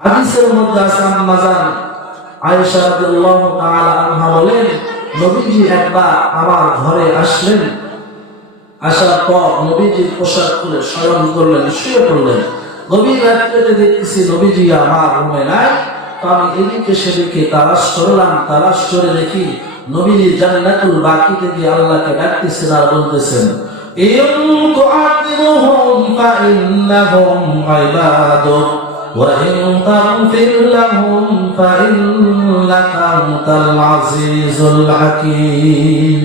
হাদিসের মধ্যে আছে আম্মা জান আয়েশা রাদিয়াল্লাহু তাআলা আনহা বলেন, নবীজি একবার আমার ঘরে আসলেন। আসার পর নবীজির পোশাক খুলে শয়ন করলেন, শুয়ে পড়লেন। গভীর রাত্রিতে দেখতেছি নবীজি আমার রুমে নাই। তো আমি এদিকে সেদিকে তালাশ করলাম, তালাশ করে দেখি নবীজি জান্নাতুল বাকিতে গিয়ে আল্লাহকে ডাকতেছেন আর বলতেছেন, ইন তুআযিবুহুম ফাইন্নাহুম ইবাদুক ওয়া ইন তাগফির লাহুম ফাইন্নাকা আনতাল আজিজুল হাকীম।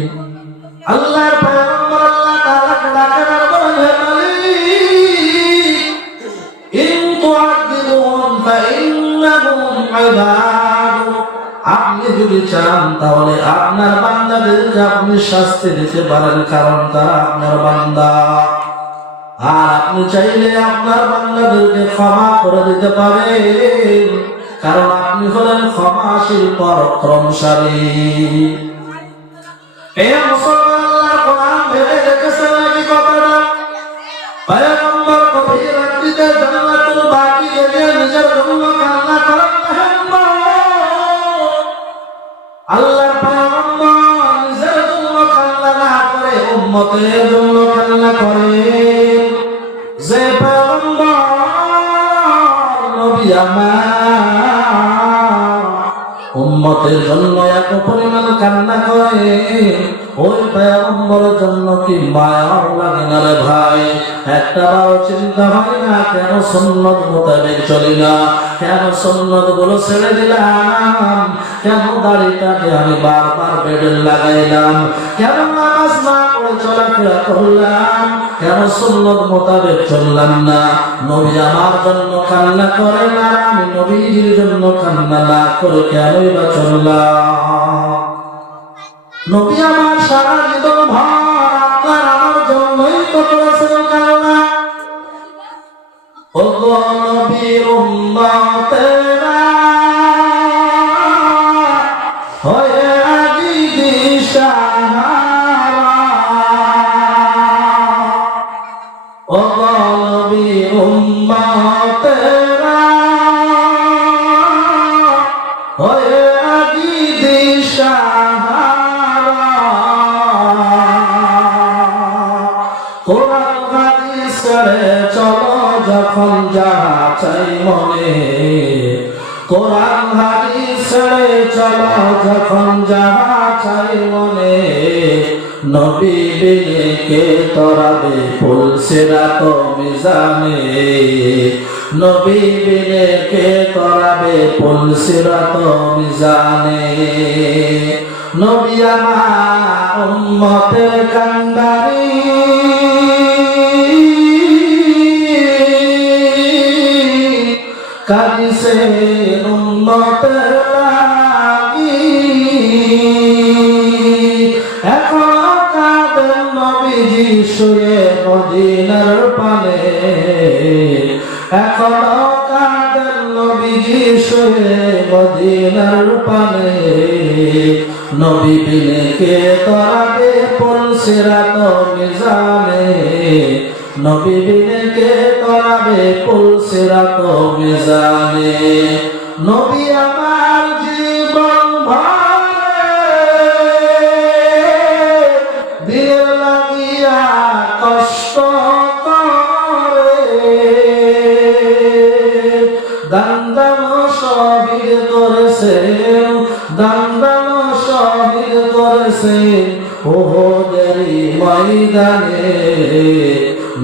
আল্লাহর পয়গম্বর আল্লাহ তাআলাকে ডাকেন আর বলেন, হে মালিক, ইন তুআযিবুহুম ফাইন্নাহুম ইবাদুক, আপনি যদি চান তাহলে আপনার বান্দাদেরকে আপনি শাস্তি দিতে পারেন, কারণ তারা আপনার বান্দা। আর আপনি চাইলে আপনার বান্দাদেরকে ক্ষমা করে দিতে পারেন, কারণ আপনি হলেন ক্ষমাশীল পরাক্রমশালী। এই মুসলমান আল্লাহর কোরআন ভেবে দেখেছেন নাকি কথাটা? পয়গম্বর গভীর রাত্রিতে জান্নাতুল বাকিতে গিয়ে নিজের জন্য কান্না করেন। আল্লাহর পয়গম্বর নিজের জন্য কান্না না করে উম্মতের জন্য কান্না করেন। যে পয়গম্বর নবী আমার উম্মতের জন্য এত পরিমাণ কান্না করে, ওই পয়গম্বরের জন্য কি মায়া লাগে না রে ভাই? একটাও চিন্তা হয় না কেন সুন্নত মোতাবেক চলি না, কেন সুন্নত গুলো ছেড়ে দিলাম, কেন দাড়িটাকে আমি বারবার বেডে লাগাইলাম, কেন নামাজ না পড়ে চলাফেরা করলাম, কেন সুন্নত মোতাবেক চললাম না? নবী আমার জন্য কান্না করে না, আমি নবীজির জন্য কান্না না করে কেনই বা চললাম? নবী আমার সারা জীবন ভর আপনার আমার জন্যই তো করেছেন কান্না। ও গো নবীর উম্মতেরা হয়ে আজি দিশাহারা, ও গো নবীর উম্মতেরা হয়ে আজি দিশাহারা। কোরআন হাদিস ছেড়ে চলো যখন যাহা চাই মনে, কোরআন হাদিস ছেড়ে চলো যখন যাহা চাই মনে, নবী বিনে কে তরাবে ফুল সিরাত মিজানে, নবী বিনে কে তরাবে ফুল সিরাত মিজানে। নবী আমার উম্মতের কান্ডারি, কাঁদিছে উম্মতের লাগি, এখনো কাঁদেন নবীজি শুয়ে মদিনার পানে, এখনো কাঁদেন নবীজি শুয়ে মদিনার পানে। নবী বিনে কে তরাবে ফুল সিরাত মিজানে, নবী বিনে কে তরাবে ফুল সিরাত মিজানে। নবী আমার জীবন ভরে দিল লাগিয়া কষ্ট করে, দান দান শহীদ করেছেন, দান দান শহীদ করেছেন ওহদের ময়দানে।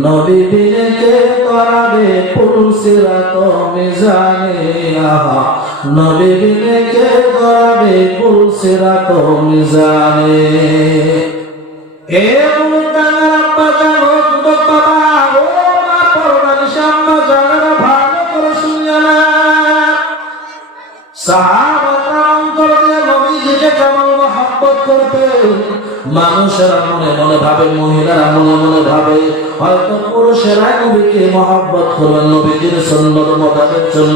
নবী বিনে কে তরাবে ফুল সিরাত মিজানে, আহা নবী বিনে কে তরাবে ফুল সিরাত মিজানে। এ মুলতানের আব্বা জানো যুবক বাবা, ও মা পরদানি সাম্মা জানেরা ভালো করে শুনিয়া না। সাহাবারা অন্তর দিয়ে নবীজিকে কেমন মহব্বত করতেন, মানুষেরা মনে মনে ভাবে, মহিলারা মনে মনে ভাবে হয়তো পুরুষেরা নবীকে মহব্বত করবেন, নবীজির সুন্নত মোতাবেক চলবেন।